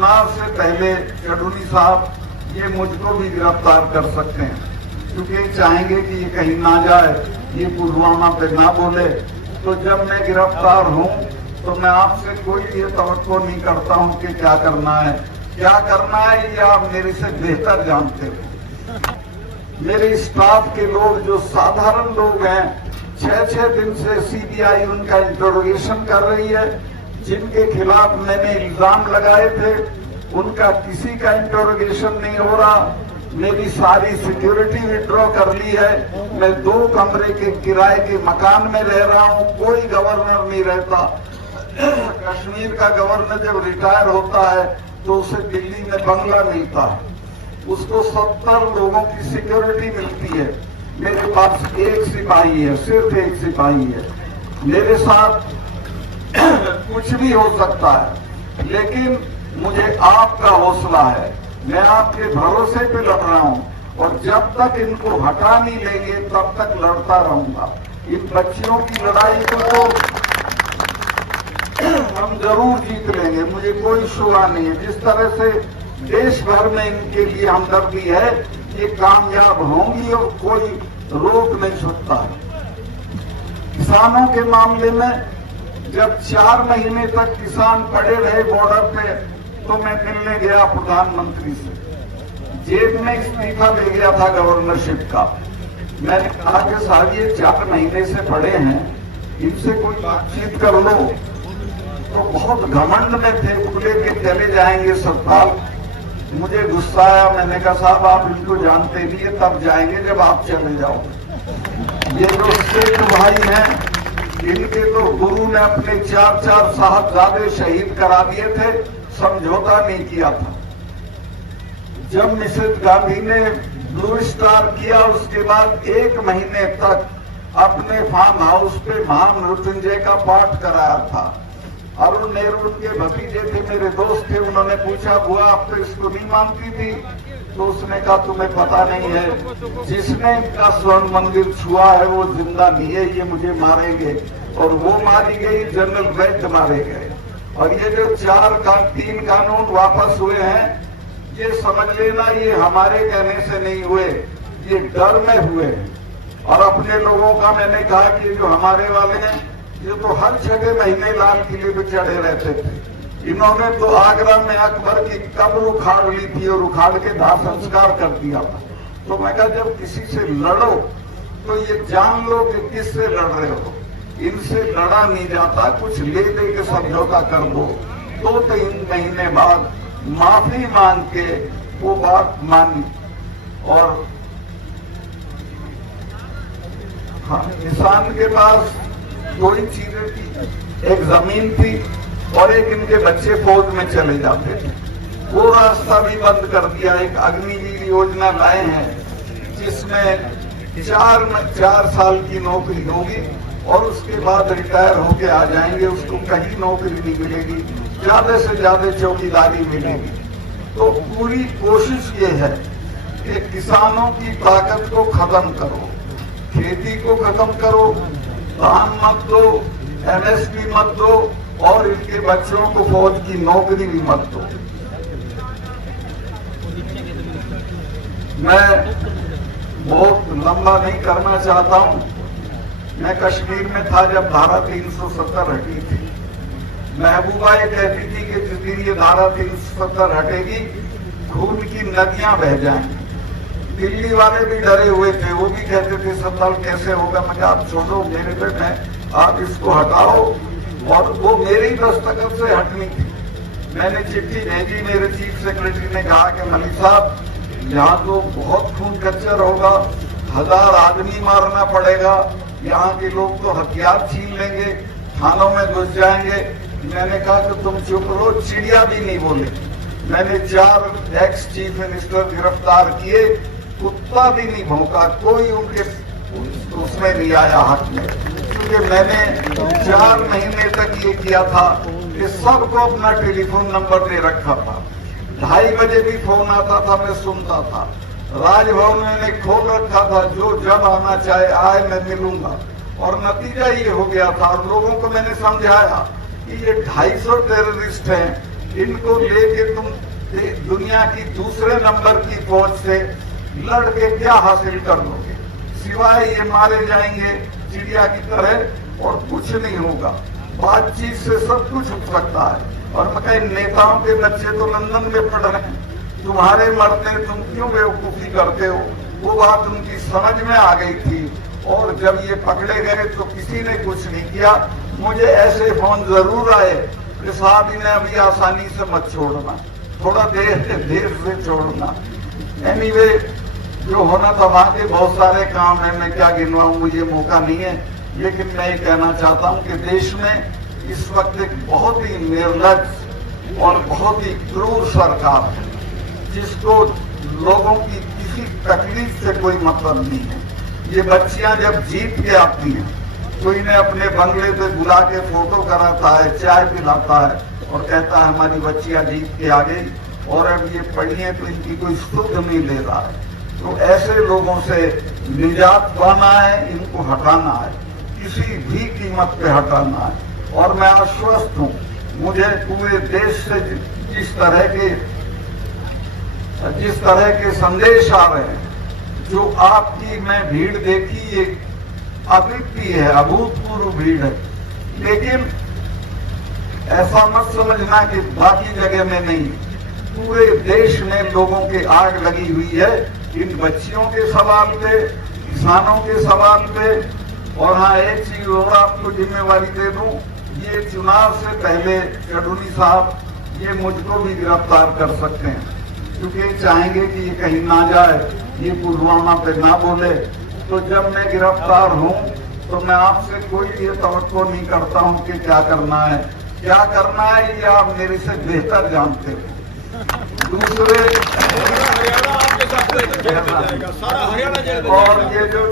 चुनाव से पहले चढ़ूनी साहब ये मुझको भी गिरफ्तार कर सकते हैं, क्योंकि चाहेंगे कि ये कहीं ना जाए, ये पुलवामा पे ना बोले। तो जब मैं गिरफ्तार हूं तो मैं आपसे कोई ये तवक्को नहीं करता हूं कि क्या करना है ये आप मेरे से बेहतर जानते हो। मेरे स्टाफ के लोग जो साधारण लोग हैं, 6-6 दिन से सीबीआई उनका इंटरोगेशन कर रही है। जिनके खिलाफ मैंने इल्जाम लगाए थे उनका किसी का इंटरोगेशन नहीं हो रहा। मेरी सारी सिक्योरिटी विड्रॉ कर ली है। मैं 2 कमरे के किराए के मकान में रह रहा हूं, कोई गवर्नर नहीं रहता। कश्मीर का गवर्नर जब रिटायर होता है तो उसे दिल्ली में बंगला मिलता है, उसको 70 लोगों की सिक्योरिटी मिलती है। मेरे पास 1 सिपाही है, सिर्फ 1 सिपाही है। मेरे साथ कुछ भी हो सकता है, लेकिन मुझे आपका हौसला है। मैं आपके भरोसे पे लड़ रहा हूं और जब तक इनको हटा नहीं लेंगे तब तक लड़ता रहूंगा। इन बच्चियों की लड़ाई को तो हम जरूर जीत लेंगे, मुझे कोई शुआ नहीं है। जिस तरह से देश भर में इनके लिए हमदर्दी है, ये कामयाब होंगी और कोई रोक नहीं सकता है। किसानों के मामले में जब 4 महीने तक किसान पड़े रहे बॉर्डर पे, तो मैं मिलने गया प्रधानमंत्री से, जेब में इस्तीफा दे गया था गवर्नरशिप का। मैंने कहा कि साहब ये 4 महीने से पड़े हैं, इनसे कोई बातचीत कर लो। तो बहुत घमंड में थे, बोले के चले जाएंगे ससुराल। मुझे गुस्सा आया, मैंने कहा साहब आप इनको जानते नहीं है, तब जाएंगे जब आप चले जाओ। ये जो सिख भाई हैं, इनके तो गुरु ने अपने 4-4 साहबजादे शहीद करा दिए थे, समझौता नहीं किया था। जब मिसेस गांधी ने ब्लू स्टार किया, उसके बाद 1 महीने तक अपने फार्म हाउस पे महामृत्युंजय का पाठ कराया था। अरुण नेहरू उनके भतीजे थे, मेरे दोस्त थे। उन्होंने पूछा बुआ आप तो इसको नहीं मानती थी? तो उसने कहा तुम्हें पता नहीं है, जिसने इनका स्वर्ण मंदिर छुआ है वो जिंदा नहीं है, ये मुझे मारेंगे। और वो मारी गई, जनरल वैद्य मारे गए। और ये जो 3 कानून वापस हुए हैं, ये समझ लेना ये हमारे कहने से नहीं हुए, ये डर में हुए। और अपने लोगों का मैंने कहा कि जो हमारे वाले हैं, ये तो हर 6 महीने लाल किले पे चढ़े रहते थे। इन्होंने तो आगरा में अकबर की कब्र उखाड़ ली थी और उखाड़ के दाह संस्कार कर दिया था। तो मैं कहा जब किसी से लड़ो तो ये जान लो कि किससे लड़ रहे हो। इनसे लड़ा नहीं जाता, कुछ ले दे के समझौता कर दो। 2-3 महीने बाद माफी मांग के वो बात मानी। और हाँ, किसान के पास 2 ही चीजें थी, एक जमीन थी और एक इनके बच्चे फौज में चले जाते थे। वो रास्ता भी बंद कर दिया। एक अग्निवीर योजना लाए हैं जिसमें 4 साल की नौकरी होगी और उसके बाद रिटायर होके आ जाएंगे, उसको कहीं नौकरी नहीं मिलेगी, ज्यादा से ज्यादा चौकीदारी मिलेगी। तो पूरी कोशिश ये है कि किसानों की ताकत को खत्म करो, खेती को खत्म करो, धान मत दो, एमएसपी मत दो और इनके बच्चों को फौज की नौकरी भी मत दो। मैं बहुत लंबा नहीं करना चाहता हूं। मैं कश्मीर में था जब धारा 370 हटी थी। महबूबा ये कहती थी कि जिस दिन ये धारा 370 हटेगी खून की नदियां बह जाएंगी। दिल्ली वाले भी डरे हुए थे, वो भी कहते थे 70 कैसे होगा। मैं आप छोड़ो, मेरे पे मैं आप इसको हटाओ। और वो मेरी दस्तखत से हटनी थी। मैंने चिट्ठी भेजी, मेरे चीफ सेक्रेटरी ने कहा कि मलिक साहब यहाँ तो बहुत खून कच्चर होगा, 1000 आदमी मारना पड़ेगा, यहाँ के लोग तो हथियार छीन लेंगे, थानों में घुस जाएंगे। मैंने कहा कि तुम चुप रहो, चिड़िया भी नहीं बोले। मैंने 4 एक्स चीफ मिनिस्टर गिरफ्तार किए, कुत्ता भी नहीं भौंका, कोई उनके उसमें नहीं आया हाथ में, क्योंकि मैंने 4 महीने तक ये किया था कि सबको अपना टेलीफोन नंबर दे रखा था। 2:30 बजे भी फोन आता था, मैं सुनता था। राजभवन मैंने खोल रखा था, जो जब आना चाहे आए, मैं मिलूंगा। और नतीजा ये हो गया था। और लोगों को मैंने समझाया कि ये 250 टेररिस्ट हैं, इनको लेके तुम दुनिया की दूसरे नंबर की फौज से लड़ के क्या हासिल कर लोगे? सिवाय ये मारे जाएंगे चिड़िया की तरह और कुछ नहीं होगा। बातचीत से सब कुछ हो सकता है। और मैं कहीं नेताओं के बच्चे तो लंदन में पढ़ रहे हैं, तुम्हारे मरते तुम क्यों बेवकूफी करते हो? वो बात उनकी समझ में आ गई थी। और जब ये पकड़े गए तो किसी ने कुछ नहीं किया। मुझे ऐसे फोन जरूर आए कि साहब इन्हें अभी आसानी से मत छोड़ना, थोड़ा देर से छोड़ना। एनीवे, जो होना था वहां के बहुत सारे काम है, मैं क्या गिनवाऊं, मुझे मौका नहीं है। लेकिन मैं ये कहना चाहता हूं कि देश में इस वक्त एक बहुत ही निर्लज और बहुत ही क्रूर सरकार है, जिसको लोगों की किसी तकलीफ से कोई मतलब नहीं है। ये बच्चियां जब जीत के आती हैं तो इन्हें अपने बंगले पे बुला के फोटो कराता है, चाय पिलाता है और कहता है हमारी बच्चियां जीत के आ गई। और अब ये पढ़ी है तो इनकी कोई सुध नहीं ले रहा है। तो ऐसे लोगों से निजात पाना है, इनको हटाना है, किसी भी कीमत पे हटाना है। और मैं आश्वस्त हूं, मुझे पूरे देश से जिस तरह के संदेश आ रहे हैं, जो आपकी मैं भीड़ देखी, ये अद्वितीय है, अभूतपूर्व भीड़ है। लेकिन ऐसा मत समझना कि बाकी जगह में नहीं, पूरे देश में लोगों की आग लगी हुई है इन बच्चियों के सवाल पे, किसानों के सवाल पे। और हाँ, एक चीज और आपको जिम्मेवारी दे दूं, ये चुनाव से पहले चडुनी साहब ये मुझको भी गिरफ्तार कर सकते हैं, क्योंकि चाहेंगे कि ये कहीं ना जाए, ये पुलवामा पे ना बोले। तो जब मैं गिरफ्तार हूं तो मैं आपसे कोई ये तवक्को नहीं करता हूं कि क्या करना है ये आप मेरे से बेहतर जानते हो। दूसरे हरियाणा आपके साथ सारा हरियाणा और ये जो